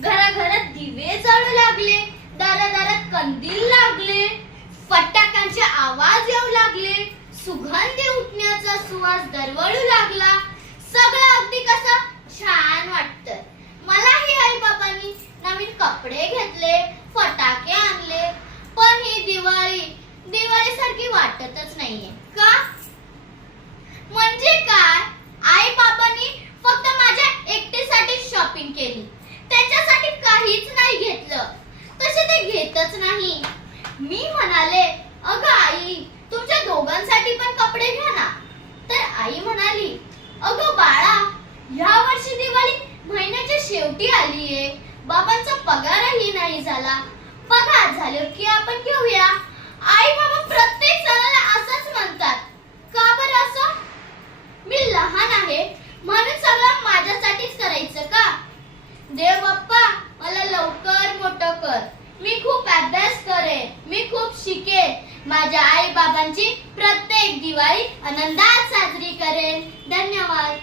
घराघरात दिवे जळू लागले, दारादारात कंदील लागले, फटाक्यांचे आवाज येऊ लागले, सुगंधी उठण्याचा सुवास दरवळू लागला. सगळं अगदी कसं छान वाटतं. मलाही आई बाबांनी नवीन कपडे घेतले, फटाके आणले, पण ही दिवाळी सारखी वाटतच नाहीये. का? म्हणजे काय? आई बाबांनी फक्त माझ्या एकटीसाठी शॉपिंग केली, त्याच्यासाठी काहीच नाही घेतलं. तसे ते घेतच नाही. मी म्हणाले, अगं आई, तुमच्या दोघांसाठी पण कपडे घ्या ना. तर आई म्हणाली, अगं बाळा, या वर्षी दिवाळी महिन्याच्या शेवटी आलीये, बाबांचा पगारही नाही झाला. पगार झाल्यावर की आपण घेऊया. आई बाबा प्रत्येक सणाला असंच म्हणतात. का बरं असं? मी लहान आहे म्हणून सगळं माझ्यासाठीच करायचं का? देव बाप्पा, मला लवकर मोठं कर. मी खूप अभ्यास करेन, मी खूप शिकेन, माझ्या आई बाबांची प्रत्येक दिवाळी आनंदात साजरी करेन. धन्यवाद.